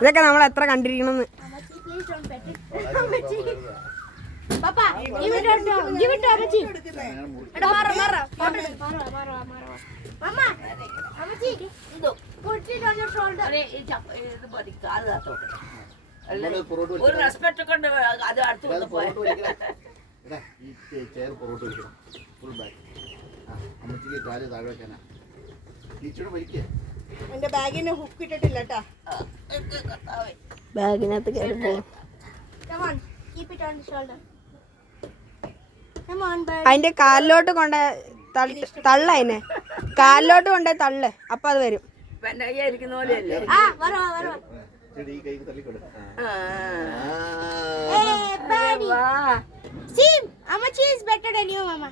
ഇതൊക്കെ നമ്മൾ എത്ര കണ്ടിരിക്കണമെന്ന്. ഒരു റെസ്പെക്ട് കൊണ്ട് അത് അടുത്ത് പോയി. എന്റെ ബാഗിന് ഹുക്ക് ഇട്ടിട്ടില്ല കേട്ടാ. ബാഗിനകത്ത് കയറി പോകും. അതിന്റെ കാലിലോട്ട് കൊണ്ട് തള്ള, അതിനെ കാലിലോട്ട് കൊണ്ടേ തള്ളു, അപ്പൊ അത് വരും. ഇരിക്കുന്ന പോലെയല്ലേ? See, Amachi is better than you, Mama.